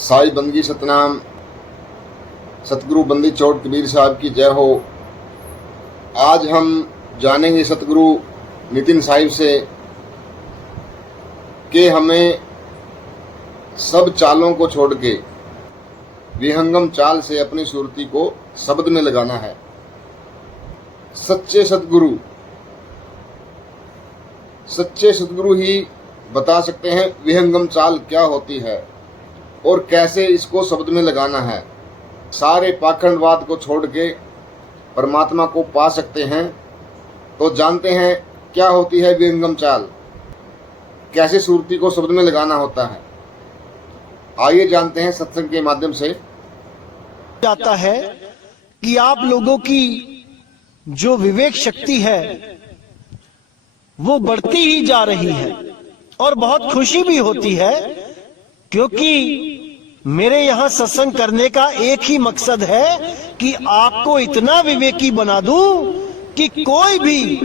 साई बंदगी सतनाम, सतगुरु बंदी चौड़ कबीर साहब की जय हो। आज हम जानेंगे सतगुरु नितिन साहिब से कि हमें सब चालों को छोड़ के विहंगम चाल से अपनी सुरती को शब्द में लगाना है। सच्चे सतगुरु ही बता सकते हैं विहंगम चाल क्या होती है और कैसे इसको शब्द में लगाना है। सारे पाखंडवाद को छोड़ के परमात्मा को पा सकते हैं। तो जानते हैं क्या होती है विहंगम चाल, कैसे सुरती को शब्द में लगाना होता है। आइए जानते हैं सत्संग के माध्यम से। जाता है कि आप लोगों की जो विवेक शक्ति है वो बढ़ती ही जा रही है और बहुत खुशी भी होती है, क्योंकि मेरे यहाँ सत्संग करने का एक ही मकसद है कि आपको इतना विवेकी बना दूं कि कोई भी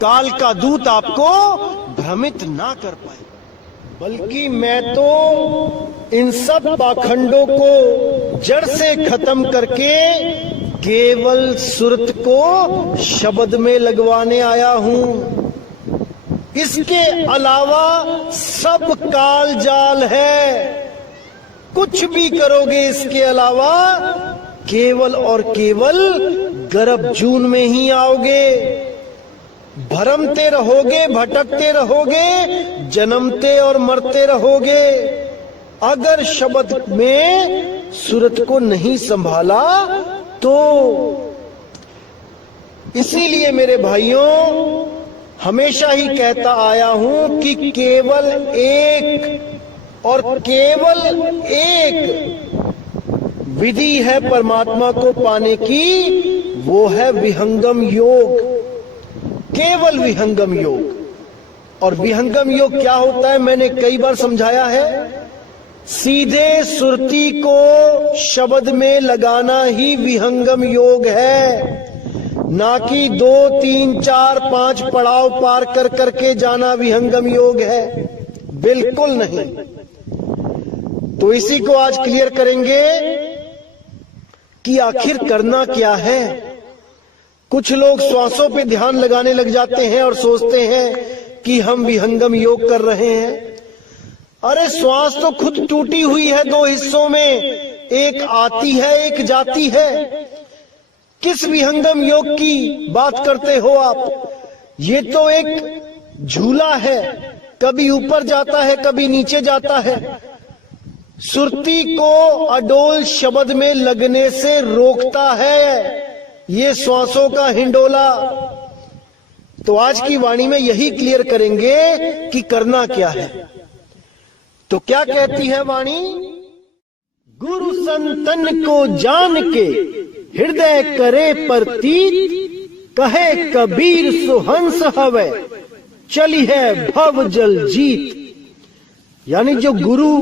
काल का दूत आपको भ्रमित ना कर पाए। बल्कि मैं तो इन सब पाखंडों को जड़ से खत्म करके केवल सुरत को शब्द में लगवाने आया हूं। इसके अलावा सब काल जाल है, कुछ भी करोगे इसके अलावा केवल और केवल गर्भ जून में ही आओगे। भरमते रहोगे, भटकते रहोगे, जन्मते और मरते रहोगे। अगर शब्द में सूरत को नहीं संभाला तो इसीलिए मेरे भाइयों हमेशा ही कहता आया हूं कि केवल एक और केवल एक विधि है परमात्मा को पाने की, वो है विहंगम योग। केवल विहंगम योग। और विहंगम योग क्या होता है मैंने कई बार समझाया है। सीधे सुरती को शब्द में लगाना ही विहंगम योग है, ना कि 2, 3, 4, 5 पड़ाव पार कर करके जाना विहंगम योग है। बिल्कुल नहीं। तो इसी को आज क्लियर करेंगे कि आखिर करना क्या है। कुछ लोग श्वासों पे ध्यान लगाने लग जाते हैं और सोचते हैं कि हम विहंगम योग कर रहे हैं। अरे श्वास तो खुद टूटी हुई है 2 हिस्सों में, एक आती है एक जाती है। किस विहंगम योग की बात करते हो आप? ये तो एक झूला है, कभी ऊपर जाता है कभी नीचे जाता है। सुरती को अडोल शब्द में लगने से रोकता है ये श्वासों का हिंडोला। तो आज की वाणी में यही क्लियर करेंगे कि करना क्या है। तो क्या कहती है वाणी? गुरु संतन को जान के हृदय करे प्रतीत, कहे कबीर सुहंस हवे चली है भव जल जीत। यानी जो गुरु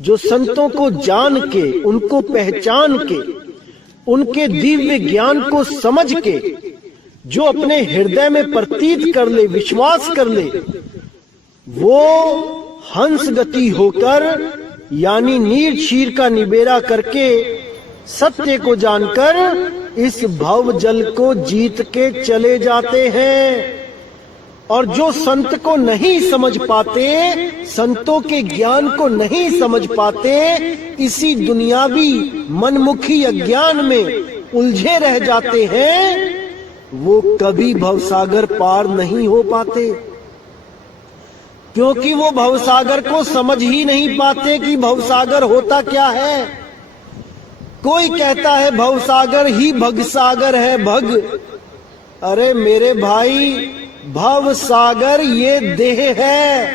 जो संतों को जान के, उनको पहचान के, उनके दिव्य ज्ञान को समझ के जो अपने हृदय में प्रतीत कर ले, विश्वास कर ले, वो हंस गति होकर यानी नीर क्षीर का निबेरा करके सत्य को जानकर इस भव जल को जीत के चले जाते हैं। और जो संत को नहीं समझ पाते, संतों के ज्ञान को नहीं समझ पाते, इसी दुनियावी मनमुखी अज्ञान में उलझे रह जाते हैं, वो कभी भवसागर पार नहीं हो पाते। क्योंकि वो भवसागर को समझ ही नहीं पाते कि भवसागर होता क्या है। कोई कहता है भवसागर ही भगसागर है, भग। अरे मेरे भाई, भवसागर ये देह है।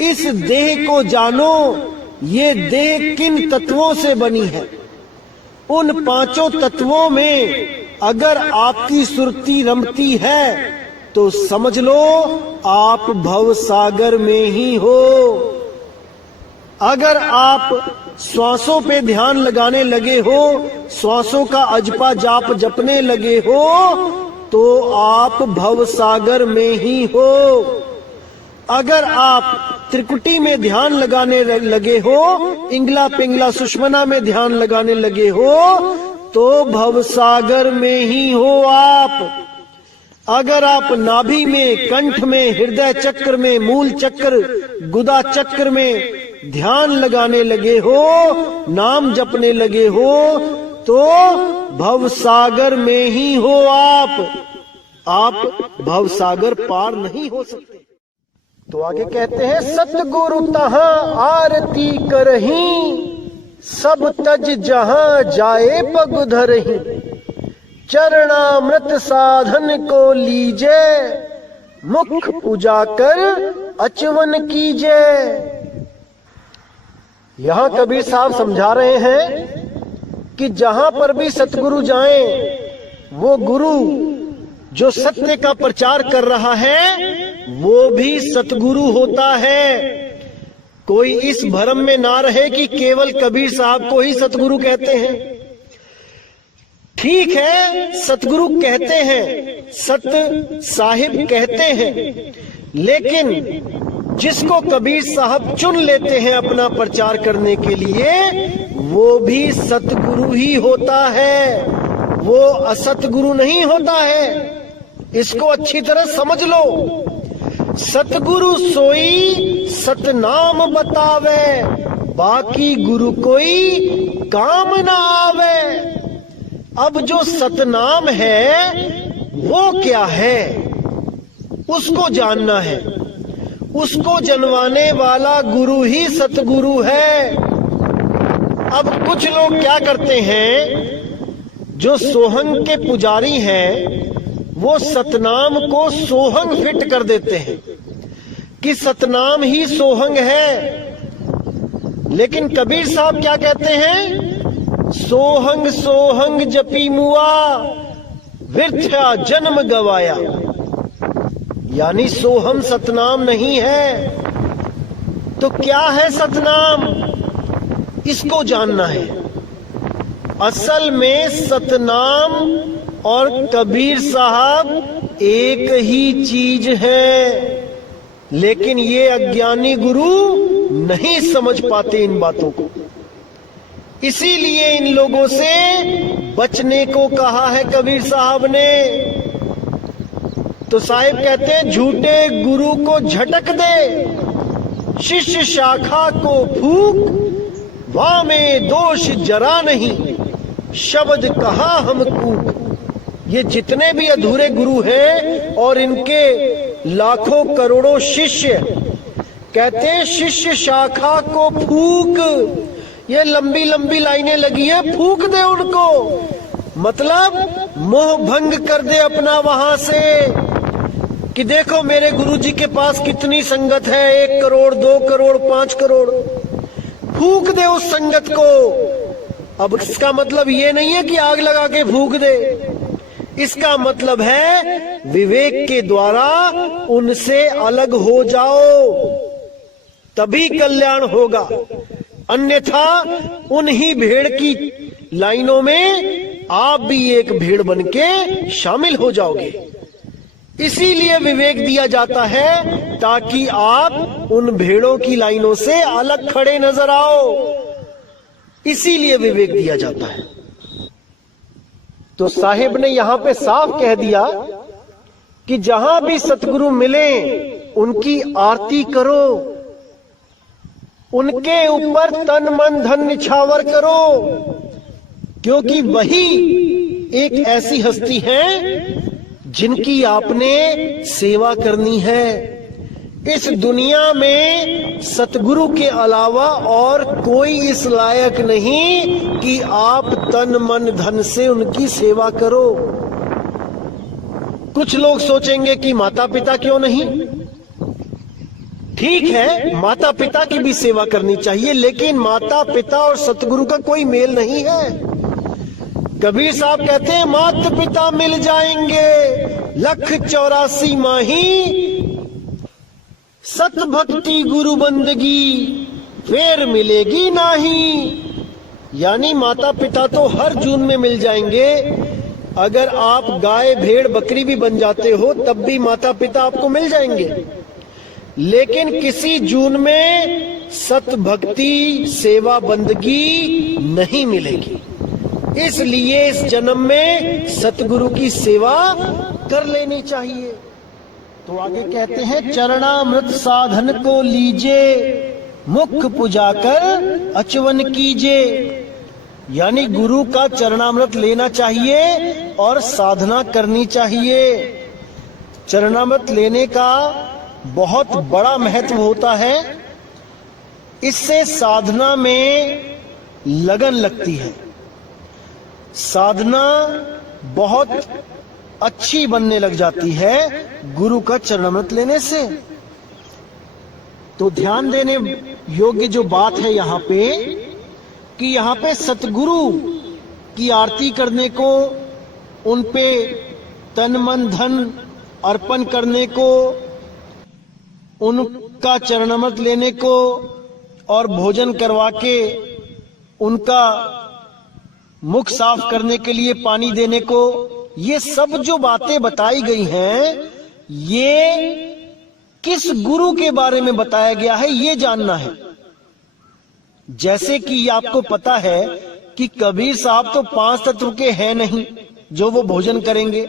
इस देह को जानो, ये देह किन तत्वों से बनी है। उन 5 तत्वों में अगर आपकी सुरती रमती है तो समझ लो आप भवसागर में ही हो। अगर आप श्वासों पे ध्यान लगाने लगे हो, श्वासों का अजपा जाप जपने लगे हो, तो आप भवसागर में ही हो। अगर आप त्रिकुटी में ध्यान लगाने लगे हो, इंगला पिंगला सुषमना में ध्यान लगाने लगे हो, तो भवसागर में ही हो आप। अगर आप नाभि में, कंठ में, हृदय चक्र में, मूल चक्र, गुदा चक्र में ध्यान लगाने लगे हो, नाम जपने लगे हो, तो भवसागर में ही हो आप भवसागर पार नहीं हो सकते। तो आगे कहते हैं, सतगुरु तहां आरती करही, सब तज जहां जाए पग धरही, चरणामृत साधन को लीजे, मुख उजाकर अचवन कीजे। यहां कबीर साहब समझा रहे हैं कि जहां पर भी सतगुरु जाएं, वो गुरु जो सत्य का प्रचार कर रहा है वो भी सतगुरु होता है। कोई इस भ्रम में ना रहे कि केवल कबीर साहब को ही सतगुरु कहते हैं। ठीक है, सतगुरु कहते हैं, सत साहिब कहते हैं, लेकिन जिसको कबीर साहब चुन लेते हैं अपना प्रचार करने के लिए, वो भी सतगुरु ही होता है, वो असतगुरु नहीं होता है। इसको अच्छी तरह समझ लो। सतगुरु सोई सतनाम बतावे, बाकी गुरु कोई काम ना आवे। अब जो सतनाम है वो क्या है, उसको जानना है। उसको जनवाने वाला गुरु ही सतगुरु है। अब कुछ लोग क्या करते हैं, जो सोहंग के पुजारी हैं, वो सतनाम को सोहंग फिट कर देते हैं कि सतनाम ही सोहंग है। लेकिन कबीर साहब क्या कहते हैं, सोहंग सोहंग जपी मुआ, व्यर्थ जन्म गवाया। यानी सोहम सतनाम नहीं है। तो क्या है सतनाम, इसको जानना है। असल में सतनाम और कबीर साहब एक ही चीज है, लेकिन ये अज्ञानी गुरु नहीं समझ पाते इन बातों को। इसीलिए इन लोगों से बचने को कहा है कबीर साहब ने। तो साहिब कहते हैं, झूठे गुरु को झटक दे, शिष्य शाखा को फूक, वाह में दोष जरा नहीं, शब्द कहा हम कूक। ये जितने भी अधूरे गुरु हैं और इनके लाखों करोड़ों शिष्य, कहते हैं शिष्य शाखा को फूक। ये लंबी लंबी लाइनें लगी हैं, फूक दे उनको, मतलब मोह भंग कर दे अपना वहां से कि देखो मेरे गुरुजी के पास कितनी संगत है, 1 करोड़ 2 करोड़ 5 करोड़। फूक दे उस संगत को। अब इसका मतलब ये नहीं है कि आग लगा के फूक दे, इसका मतलब है विवेक के द्वारा उनसे अलग हो जाओ, तभी कल्याण होगा। अन्यथा उन्हीं भेड़ की लाइनों में आप भी एक भेड़ बनके शामिल हो जाओगे। इसीलिए विवेक दिया जाता है ताकि आप उन भेड़ों की लाइनों से अलग खड़े नजर आओ। इसीलिए विवेक दिया जाता है। तो साहिब ने यहां पे साफ कह दिया कि जहां भी सतगुरु मिले उनकी आरती करो, उनके ऊपर तन मन धन निछावर करो, क्योंकि वही एक ऐसी हस्ती है जिनकी आपने सेवा करनी है। इस दुनिया में सतगुरु के अलावा और कोई इस लायक नहीं कि आप तन मन धन से उनकी सेवा करो। कुछ लोग सोचेंगे कि माता पिता क्यों नहीं, ठीक है, माता पिता की भी सेवा करनी चाहिए, लेकिन माता पिता और सतगुरु का कोई मेल नहीं है। कबीर साहब कहते हैं, माता पिता मिल जाएंगे 184 माही, सत भक्ति गुरु बंदगी फिर मिलेगी नहीं। यानी माता पिता तो हर जून में मिल जाएंगे। अगर आप गाय भेड़ बकरी भी बन जाते हो तब भी माता पिता आपको मिल जाएंगे। लेकिन किसी जून में सत भक्ति सेवा बंदगी नहीं मिलेगी। इसलिए इस जन्म में सतगुरु की सेवा कर लेनी चाहिए। तो आगे कहते हैं, चरणामृत साधन को लीजे, मुख पुजाकर अचवन कीजे। यानी गुरु का चरणामृत लेना चाहिए और साधना करनी चाहिए। चरणामृत लेने का बहुत बड़ा महत्व होता है। इससे साधना में लगन लगती है, साधना बहुत अच्छी बनने लग जाती है गुरु का चरणामृत लेने से। तो ध्यान देने योग्य जो बात है यहाँ पे, कि यहाँ पे सतगुरु की आरती करने को, उन पे तन मन धन अर्पण करने को, उनका चरणामृत लेने को और भोजन करवा के उनका मुख साफ करने के लिए पानी देने को, ये सब जो बातें बताई गई हैं, ये किस गुरु के बारे में बताया गया है ये जानना है। जैसे कि आपको पता है कि कबीर साहब तो 5 तत्व के हैं नहीं जो वो भोजन करेंगे,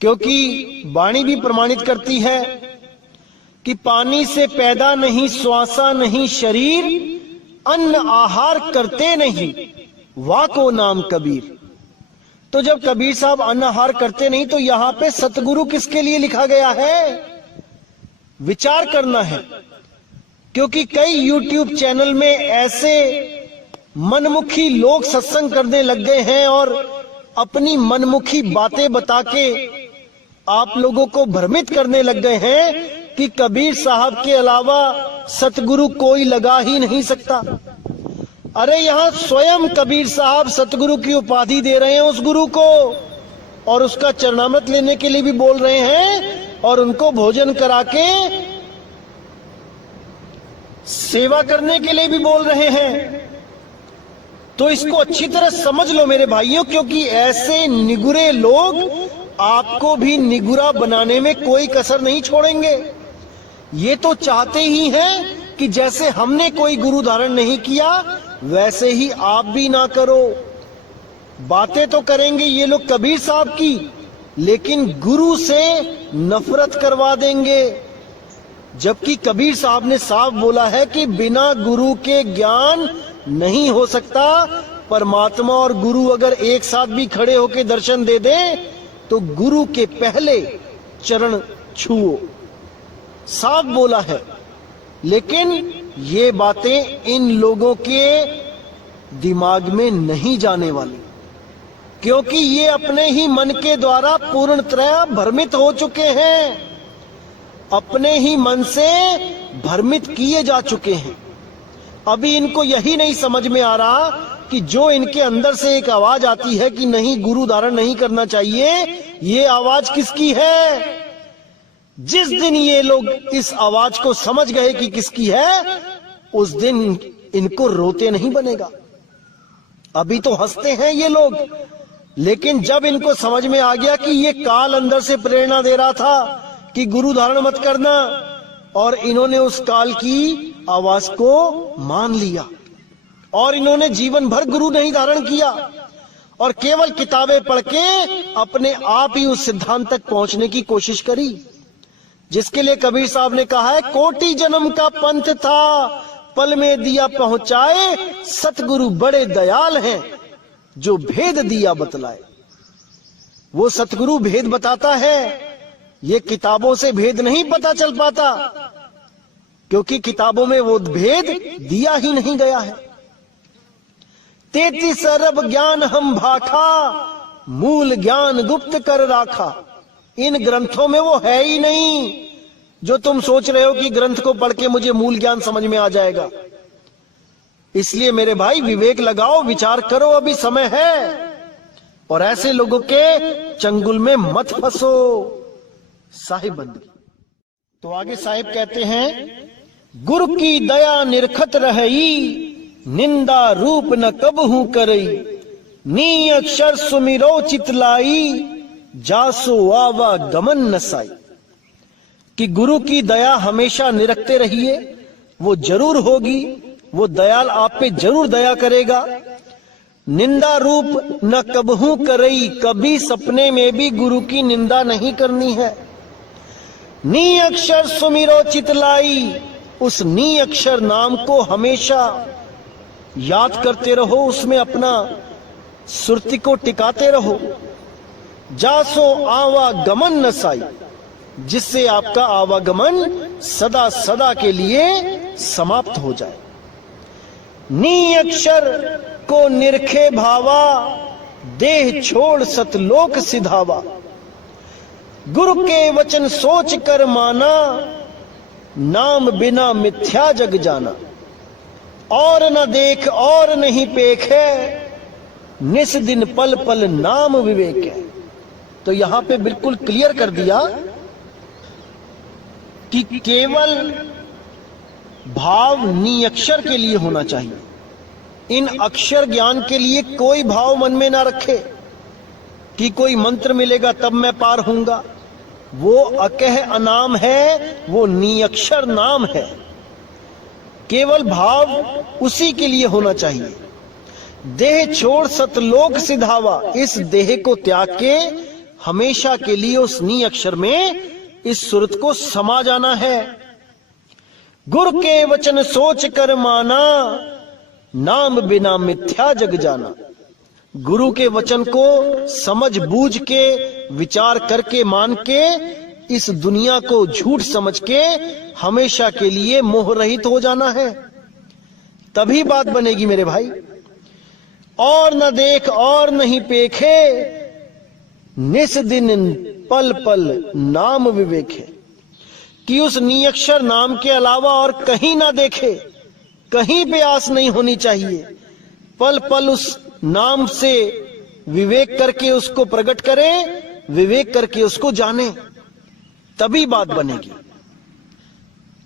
क्योंकि वाणी भी प्रमाणित करती है कि पानी से पैदा नहीं, श्वासा नहीं शरीर, अन्न आहार करते नहीं, वाको नाम कबीर। तो जब कबीर साहब अन्न आहार करते नहीं, तो यहां पे सतगुरु किसके लिए लिखा गया है, विचार करना है। क्योंकि कई YouTube चैनल में ऐसे मनमुखी लोग सत्संग करने लग गए हैं और अपनी मनमुखी बातें बता के आप लोगों को भ्रमित करने लग गए हैं कि कबीर साहब के अलावा सतगुरु कोई लगा ही नहीं सकता। अरे यहाँ स्वयं कबीर साहब सतगुरु की उपाधि दे रहे हैं उस गुरु को, और उसका चरणामृत लेने के लिए भी बोल रहे हैं, और उनको भोजन करा के सेवा करने के लिए भी बोल रहे हैं। तो इसको अच्छी तरह समझ लो मेरे भाइयों, क्योंकि ऐसे निगुरे लोग आपको भी निगुरा बनाने में कोई कसर नहीं छोड़ेंगे। ये तो चाहते ही हैं कि जैसे हमने कोई गुरु धारण नहीं किया वैसे ही आप भी ना करो। बातें तो करेंगे ये लोग कबीर साहब की, लेकिन गुरु से नफरत करवा देंगे। जबकि कबीर साहब ने साफ बोला है कि बिना गुरु के ज्ञान नहीं हो सकता। परमात्मा और गुरु अगर एक साथ भी खड़े होकर दर्शन दे दें तो गुरु के पहले चरण छुओ, साफ बोला है। लेकिन ये बातें इन लोगों के दिमाग में नहीं जाने वाली, क्योंकि ये अपने ही मन के द्वारा पूर्णतः भ्रमित हो चुके हैं, अपने ही मन से भ्रमित किए जा चुके हैं। अभी इनको यही नहीं समझ में आ रहा कि जो इनके अंदर से एक आवाज आती है कि नहीं गुरु धारण नहीं करना चाहिए, ये आवाज किसकी है। जिस दिन ये लोग इस आवाज को समझ गए कि किसकी है, उस दिन इनको रोते नहीं बनेगा। अभी तो हंसते हैं ये लोग, लेकिन जब इनको समझ में आ गया कि ये काल अंदर से प्रेरणा दे रहा था कि गुरु धारण मत करना, और इन्होंने उस काल की आवाज को मान लिया और इन्होंने जीवन भर गुरु नहीं धारण किया और केवल किताबें पढ़ के अपने आप ही उस सिद्धांत तक पहुंचने की कोशिश करी, जिसके लिए कबीर साहब ने कहा है, कोटि जन्म का पंथ था, पल में दिया पहुंचाए, सतगुरु बड़े दयाल हैं, जो भेद दिया बतलाए। वो सतगुरु भेद बताता है, ये किताबों से भेद नहीं पता चल पाता, क्योंकि किताबों में वो भेद दिया ही नहीं गया है। 33 अरब ज्ञान हम भाठा, मूल ज्ञान गुप्त कर राखा। इन ग्रंथों में वो है ही नहीं जो तुम सोच रहे हो कि ग्रंथ को पढ़ के मुझे मूल ज्ञान समझ में आ जाएगा। इसलिए मेरे भाई विवेक लगाओ, विचार करो, अभी समय है, और ऐसे लोगों के चंगुल में मत फंसो। साहिब बंदी। तो आगे साहिब कहते हैं, गुरु की दया निरखत रही, निंदा रूप न कबहू करई, नी अक्षर सुमिरो चितलाई, जासो आवा गमन नसाई। कि गुरु की दया हमेशा निरखते रहिए, वो जरूर होगी, वो दयाल आप पे जरूर दया करेगा। निंदा रूप न कबहू करई, कभी सपने में भी गुरु की निंदा नहीं करनी है। नी अक्षर सुमिरो चितलाई, उस नी अक्षर नाम को हमेशा याद करते रहो, उसमें अपना सुरती को टिकाते रहो। जासो आवागमन नसाई, जिससे आपका आवागमन सदा सदा के लिए समाप्त हो जाए। नी अक्षर को निरखे भावा, देह छोड़ सतलोक सिधावा। गुरु के वचन सोच कर माना, नाम बिना मिथ्या जग जाना। और न देख और नहीं पेख है, निस दिन पल पल नाम विवेक है। तो यहां पे बिल्कुल क्लियर कर दिया कि केवल भाव नी अक्षर के लिए होना चाहिए। इन अक्षर ज्ञान के लिए कोई भाव मन में ना रखे कि कोई मंत्र मिलेगा तब मैं पार होऊंगा। वो अकह अनाम है, वो नी अक्षर नाम है। केवल भाव उसी के लिए होना चाहिए। देह छोड़ सतलोक सिधावा, इस देह को त्याग के हमेशा के लिए उस नी अक्षर में इस सुरत को समा जाना है। गुरु के वचन सोच कर माना, नाम बिना मिथ्या जग जाना। गुरु के वचन को समझ बूझ के विचार करके मान के इस दुनिया को झूठ समझ के हमेशा के लिए मोह रहित हो जाना है, तभी बात बनेगी मेरे भाई। और न देख और नहीं पेखे, निस दिन पल पल नाम विवेक है। कि उस नियक्षर नाम के अलावा और कहीं ना देखे, कहीं पे आस नहीं होनी चाहिए। पल पल उस नाम से विवेक करके उसको प्रकट करें, विवेक करके उसको जाने, तभी बात बनेगी।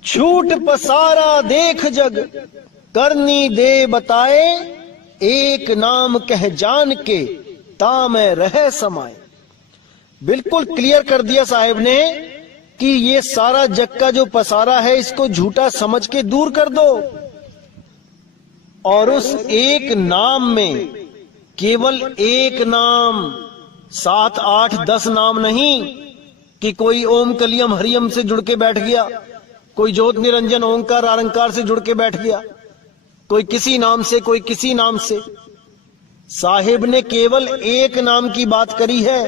छूट पसारा देख जग, करनी दे बताए। एक नाम कह जान के, ता मैं रह समाए। बिल्कुल क्लियर कर दिया साहेब ने कि ये सारा जग का जो पसारा है, इसको झूठा समझ के दूर कर दो। और उस एक नाम में, केवल एक नाम, 7, 8, 10 नाम नहीं कि कोई ओम कलियम हरियम से जुड़ के बैठ गया, कोई ज्योत निरंजन ओंकार आरंकार से जुड़ के बैठ गया, कोई किसी नाम से, कोई किसी नाम से। साहिब ने केवल एक नाम की बात करी है।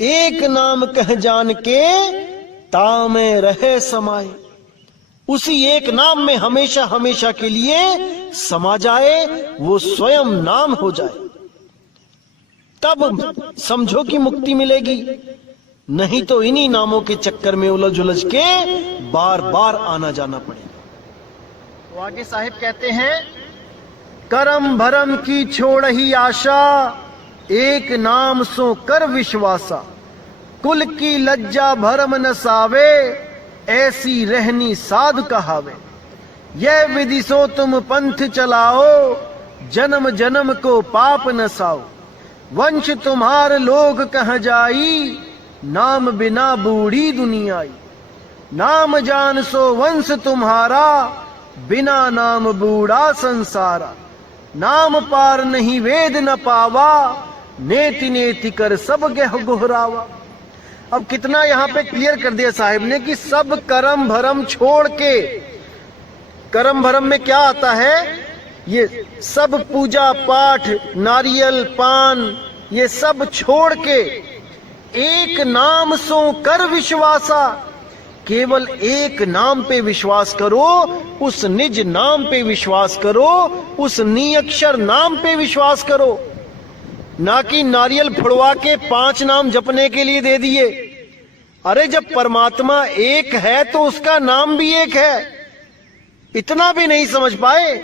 एक नाम कह जान के, ता में रहे समाए। उसी एक नाम में हमेशा हमेशा के लिए समा जाए, वो स्वयं नाम हो जाए, तब समझो कि मुक्ति मिलेगी। नहीं तो इन्हीं नामों के चक्कर में उलझ उलझ के बार बार आना जाना पड़ेगा। तो आगे साहिब कहते हैं, करम भरम की छोड़ ही आशा, एक नाम सो कर विश्वासा। कुल की लज्जा भरम न सावे, ऐसी रहनी साधु कहावे। यह विधि सो तुम पंथ चलाओ, जन्म जन्म को पाप न साओ। वंश तुम्हार लोग कह जाई, नाम बिना बूढ़ी दुनियाई। नाम जान सो वंश तुम्हारा, बिना नाम बूढ़ा संसारा। नाम पार नहीं वेद न पावा, नेति नेति कर सब गह गोहरावा। अब कितना यहाँ पे क्लियर कर दिया साहिब ने कि सब कर्म भरम छोड़ के, कर्म भरम में क्या आता है, ये सब पूजा पाठ, नारियल पान, ये सब छोड़ के एक नाम सो कर विश्वासा। केवल एक नाम पे विश्वास करो, उस निज नाम पे विश्वास करो, उस नियक्षर नाम पे विश्वास करो। ना कि नारियल फुड़वा के 5 नाम जपने के लिए दे दिए। अरे जब परमात्मा एक है तो उसका नाम भी एक है, इतना भी नहीं समझ पाए।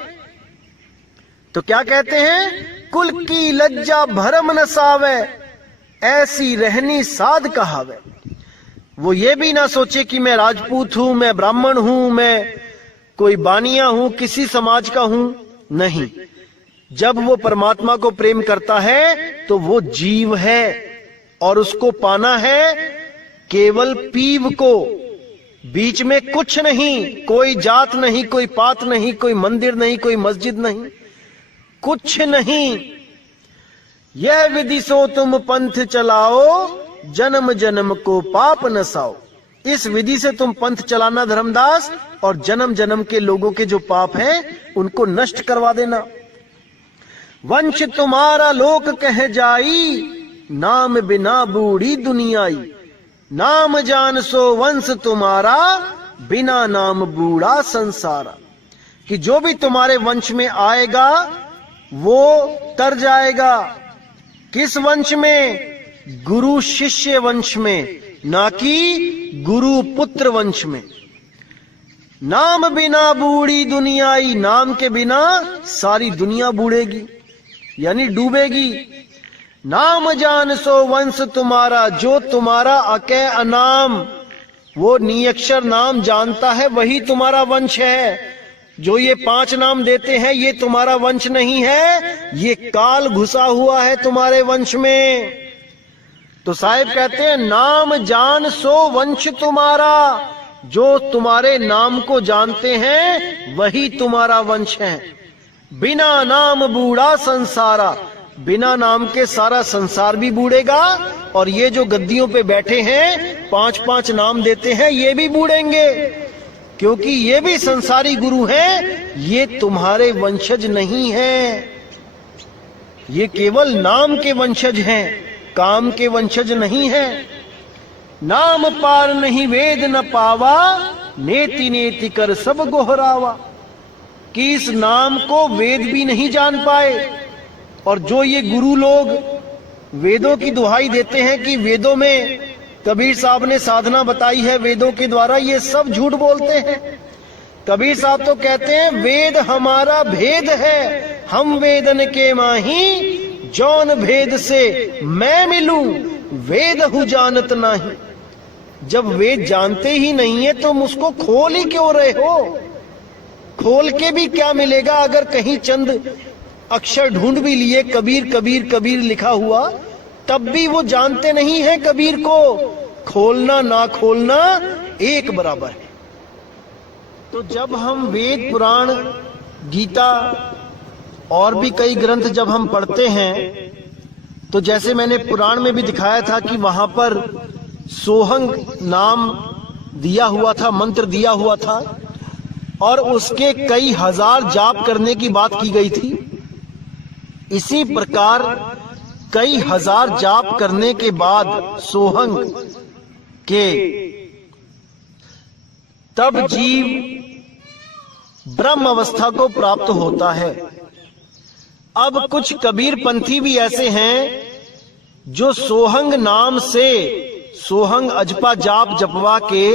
तो क्या कहते हैं, कुल की लज्जा भरम न सावे, ऐसी रहनी साध कहावे। वो ये भी ना सोचे कि मैं राजपूत हूं, मैं ब्राह्मण हूं, मैं कोई बानिया हूं, किसी समाज का हूं। नहीं, जब वो परमात्मा को प्रेम करता है तो वो जीव है और उसको पाना है केवल पीव को, बीच में कुछ नहीं, कोई जात नहीं, कोई पात नहीं, कोई मंदिर नहीं, कोई मस्जिद नहीं, कुछ नहीं। यह विधि सो तुम पंथ चलाओ, जन्म जन्म को पाप नसाओ। इस विधि से तुम पंथ चलाना धर्मदास, और जन्म जन्म के लोगों के जो पाप हैं उनको नष्ट करवा देना। वंश तुम्हारा लोक कह जाई, नाम बिना बूढ़ी दुनियाई। नाम जान सो वंश तुम्हारा, बिना नाम बूढ़ा संसारा। कि जो भी तुम्हारे वंश में आएगा वो तर जाएगा। किस वंश में? गुरु शिष्य वंश में, ना कि गुरु पुत्र वंश में। नाम बिना बूढ़ी दुनियाई, नाम के बिना सारी दुनिया बूढ़ेगी यानी डूबेगी। नाम जान सो वंश तुम्हारा, जो तुम्हारा अके अनाम, वो नियक्षर नाम जानता है वही तुम्हारा वंश है। जो ये 5 नाम देते हैं ये तुम्हारा वंश नहीं है, ये काल घुसा हुआ है तुम्हारे वंश में। तो साहिब कहते हैं नाम जान सो वंश तुम्हारा, जो तुम्हारे नाम को जानते हैं वही तुम्हारा वंश है। बिना नाम बूढ़ा संसारा, बिना नाम के सारा संसार भी बूढ़ेगा, और ये जो गद्दियों पे बैठे हैं 5-5 नाम देते हैं ये भी बूढ़ेंगे, क्योंकि ये भी संसारी गुरु हैं, ये तुम्हारे वंशज नहीं हैं। ये केवल नाम के वंशज हैं, काम के वंशज नहीं हैं। नाम पार नहीं वेद न पावा, नेति नेति कर सब गोहरावा। कि इस नाम को वेद भी नहीं जान पाए। और जो ये गुरु लोग वेदों की दुहाई देते हैं कि वेदों में कबीर साहब ने साधना बताई है वेदों के द्वारा, ये सब झूठ बोलते हैं। कबीर साहब तो कहते हैं वेद हमारा भेद है, हम वेदन के माही, जौन भेद से मैं मिलूं, वेद हूं जानत नहीं। जब वेद जानते ही नहीं है तो उसको खोल ही क्यों रहे हो? खोल के भी क्या मिलेगा? अगर कहीं चंद अक्षर ढूंढ भी लिए कबीर कबीर कबीर लिखा हुआ, तब भी वो जानते नहीं है कबीर को। खोलना ना खोलना एक बराबर है। तो जब हम वेद पुराण गीता और भी कई ग्रंथ जब हम पढ़ते हैं, तो जैसे मैंने पुराण में भी दिखाया था कि वहां पर सोहंग नाम दिया हुआ था, मंत्र दिया हुआ था, और उसके कई हजार जाप करने की बात की गई थी। इसी प्रकार कई हजार जाप करने के बाद सोहंग के तब जीव ब्रह्म अवस्था को प्राप्त होता है। अब कुछ कबीर पंथी भी ऐसे हैं जो सोहंग नाम से, सोहंग अजपा जाप जपवा के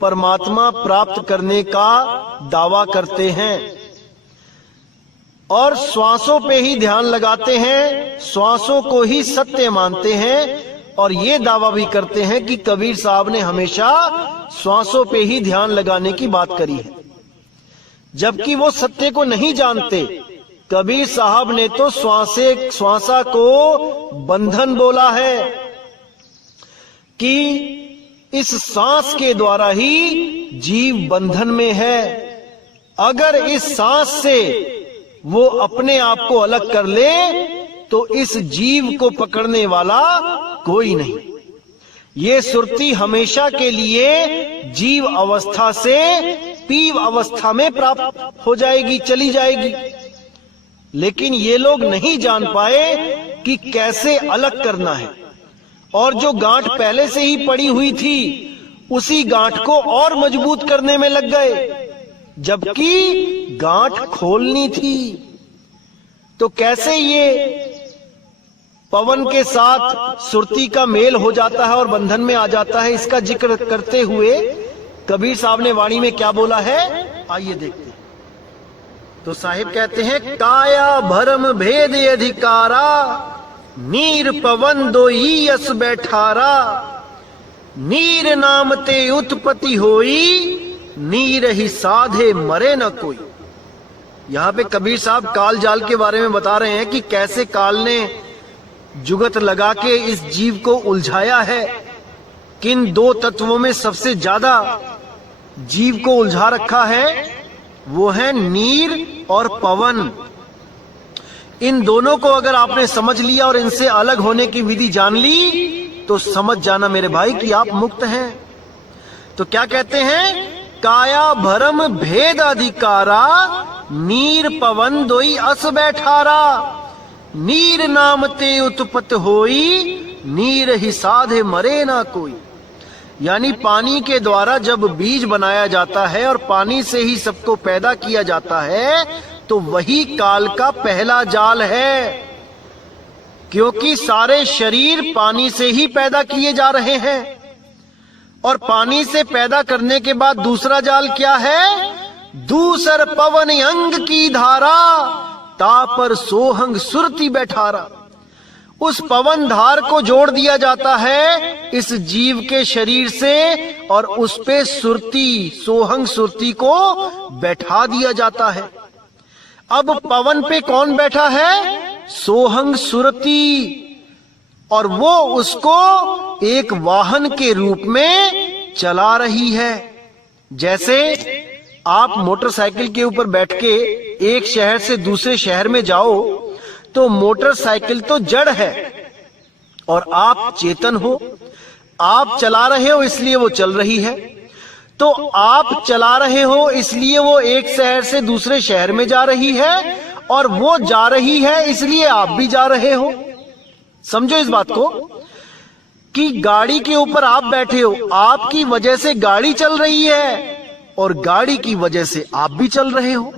परमात्मा प्राप्त करने का दावा करते हैं, और श्वासों पे ही ध्यान लगाते हैं, श्वासों को ही सत्य मानते हैं, और ये दावा भी करते हैं कि कबीर साहब ने हमेशा श्वासों पे ही ध्यान लगाने की बात करी है, जबकि वो सत्य को नहीं जानते। कबीर साहब ने तो श्वासा को बंधन बोला है कि इस सांस के द्वारा ही जीव बंधन में है। अगर इस सांस से वो अपने आप को अलग कर ले तो इस जीव को पकड़ने वाला कोई नहीं। ये सुरती हमेशा के लिए जीव अवस्था से पीव अवस्था में प्राप्त हो जाएगी, चली जाएगी। लेकिन ये लोग नहीं जान पाए कि कैसे अलग करना है, और जो गांठ पहले से ही पड़ी हुई थी उसी गांठ को और मजबूत करने में लग गए, जबकि गांठ खोलनी थी। तो कैसे ये पवन के साथ सुरती का मेल हो जाता है और बंधन में आ जाता है, इसका जिक्र करते हुए कबीर साहब ने वाणी में क्या बोला है, आइए देखते हैं। तो साहिब कहते हैं, काया भरम भेद अधिकारा, नीर पवन दोई यस बैठारा, नीर नाम ते उत्पत्ति होई, नीर ही साधे मरे न कोई। यहां पे कबीर साहब काल जाल के बारे में बता रहे हैं कि कैसे काल ने जुगत लगा के इस जीव को उलझाया है, किन दो तत्वों में सबसे ज्यादा जीव को उलझा रखा है, वो है नीर और पवन। इन दोनों को अगर आपने समझ लिया और इनसे अलग होने की विधि जान ली तो समझ जाना मेरे भाई कि आप मुक्त हैं। तो क्या कहते हैं, काया भरम भेद अधिकारा, नीर पवन दोई अस बैठारा, नीर नाम ते उत्पत्त होई, नीर ही साधे मरे ना कोई। यानी पानी के द्वारा जब बीज बनाया जाता है और पानी से ही सबको पैदा किया जाता है, तो वही काल का पहला जाल है, क्योंकि सारे शरीर पानी से ही पैदा किए जा रहे हैं। और पानी से पैदा करने के बाद दूसरा जाल क्या है, दूसर पवन अंग की धारा, तापर सोहंग सुरती बैठारा। उस पवन धार को जोड़ दिया जाता है इस जीव के शरीर से और उस पे सुरती, सोहंग सुरती को बैठा दिया जाता है। अब पवन पे कौन बैठा है, सोहंग सुरती, और वो उसको एक वाहन के रूप में चला रही है। जैसे आप मोटरसाइकिल के ऊपर बैठ के एक शहर से दूसरे शहर में जाओ तो मोटरसाइकिल तो जड़ है और आप चेतन हो, आप चला रहे हो इसलिए वो चल रही है। तो आप चला रहे हो इसलिए वो एक शहर से दूसरे शहर में जा रही है और वो जा रही है इसलिए आप भी जा रहे हो। समझो इस बात को कि गाड़ी के ऊपर आप बैठे हो, आपकी वजह से गाड़ी चल रही है और गाड़ी की वजह से आप भी चल रहे हो।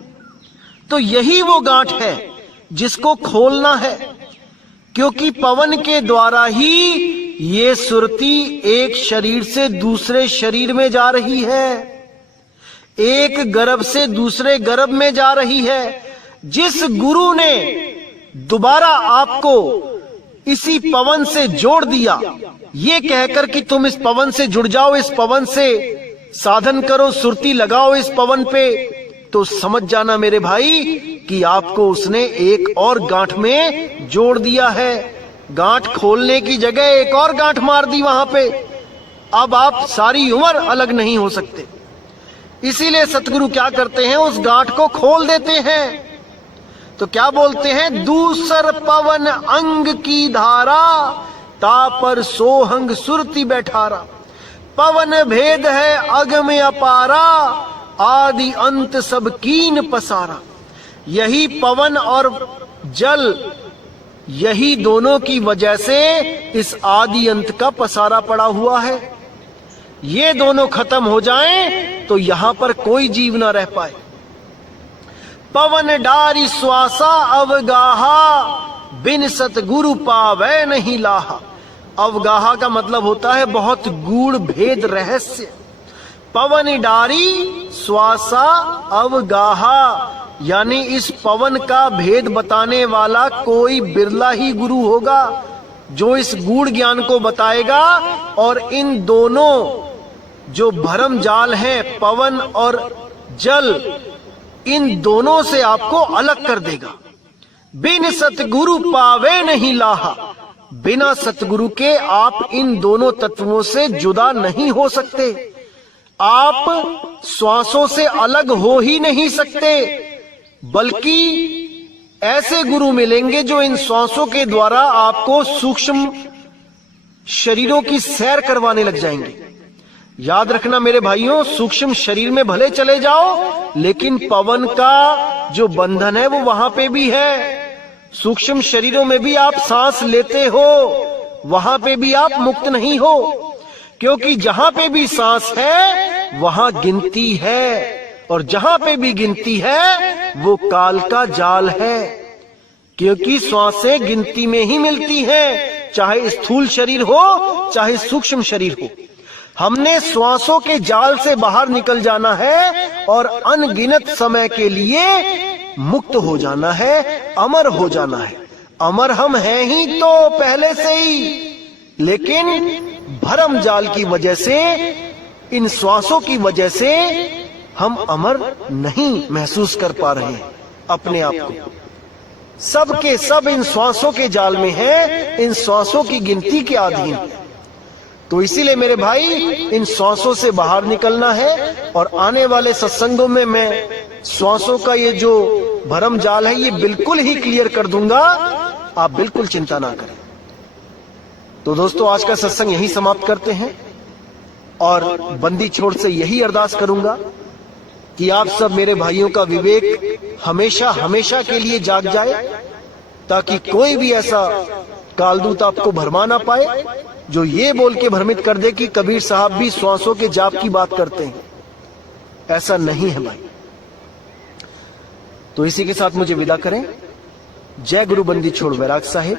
तो यही वो गांठ है जिसको खोलना है, क्योंकि पवन के द्वारा ही ये सुरती एक शरीर से दूसरे शरीर में जा रही है, एक गर्भ से दूसरे गर्भ में जा रही है। जिस गुरु ने दोबारा आपको इसी पवन से जोड़ दिया, ये कहकर कि तुम इस पवन से जुड़ जाओ, इस पवन से साधन करो, सुरती लगाओ इस पवन पे, तो समझ जाना मेरे भाई कि आपको उसने एक और गांठ में जोड़ दिया है। गांठ खोलने की जगह एक और गांठ मार दी वहां पे। अब आप सारी उम्र अलग नहीं हो सकते। इसीलिए सतगुरु क्या करते हैं, उस गांठ को खोल देते हैं। तो क्या बोलते हैं, दूसर पवन अंग की धारा, तापर सोहंग सुरती बैठारा। पवन भेद है अगम अपारा, आदि अंत सब कीन पसारा। यही पवन और जल, यही दोनों की वजह से इस आदि अंत का पसारा पड़ा हुआ है। ये दोनों खत्म हो जाएं तो यहां पर कोई जीव ना रह पाए। पवन डारी श्वासा अवगाहा, बिन सतगुरु पावै नहीं लाहा। अवगाहा का मतलब होता है बहुत गूढ़ भेद रहस्य। पवन डारी श्वासा अवगाहा, यानी इस पवन का भेद बताने वाला कोई बिरला ही गुरु होगा जो इस गूढ़ ज्ञान को बताएगा और इन दोनों जो भरम जाल हैं, पवन और जल, इन दोनों से आपको अलग कर देगा। बिन सतगुरु पावे नहीं लाहा, बिना सतगुरु के आप इन दोनों तत्वों से जुदा नहीं हो सकते। आप श्वासों से अलग हो ही नहीं सकते, बल्कि ऐसे गुरु मिलेंगे जो इन श्वासों के द्वारा आपको सूक्ष्म शरीरों की सैर करवाने लग जाएंगे। याद रखना मेरे भाइयों, सूक्ष्म शरीर में भले चले जाओ, लेकिन पवन का जो बंधन है वो वहां पे भी है। सूक्ष्म शरीरों में भी आप सांस लेते हो, वहां पे भी आप मुक्त नहीं हो, क्योंकि जहां पे भी सांस है वहां गिनती है, और जहां पे भी गिनती है वो काल का जाल है। क्योंकि श्वासें गिनती में ही मिलती हैं, चाहे स्थूल शरीर हो चाहे सूक्ष्म शरीर हो। हमने श्वासों के जाल से बाहर निकल जाना है और अनगिनत समय के लिए मुक्त हो जाना है, अमर हो जाना है। अमर हम हैं ही तो पहले से ही, लेकिन भरम जाल की वजह से, इन श्वासों की वजह से हम अमर नहीं महसूस कर पा रहे हैं अपने आप को। सब के सब इन श्वासों के जाल में हैं, इन श्वासों की गिनती के अधीन। तो इसीलिए मेरे भाई इन श्वासों से बाहर निकलना है, और आने वाले सत्संगों में मैं श्वासों का ये जो भरम जाल है ये बिल्कुल ही क्लियर कर दूंगा, आप बिल्कुल चिंता ना करें। तो दोस्तों आज का सत्संग यहीं समाप्त करते हैं, और बंदी छोड़ से यही अरदास करूंगा कि आप सब मेरे भाइयों का विवेक हमेशा हमेशा के लिए जाग जाए, ताकि कोई भी ऐसा कालदूत आपको भरमा ना पाए जो ये बोल के भ्रमित कर दे कि कबीर साहब भी श्वासों के जाप की बात करते हैं। ऐसा नहीं है भाई। तो इसी के साथ मुझे विदा करें। जय गुरु बंदी छोड़ वैराग साहिब,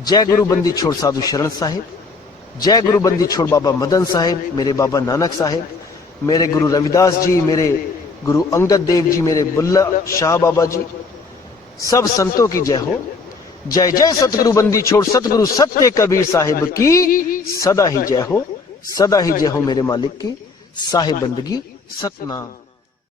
जय गुरु बंदी छोड़ साधु शरण साहिब, जय गुरु बंदी छोड़ बाबा मदन साहिब, मेरे बाबा नानक साहिब, मेरे गुरु रविदास जी, मेरे गुरु अंगद देव जी, मेरे बुल्ला शाह बाबा जी, सब संतों की जय हो। जय जय सतगुरु बंदी छोड़ सतगुरु सत्य कबीर साहिब की सदा ही जय हो, सदा ही जय हो मेरे मालिक की। साहिब बंदगी सतनाम।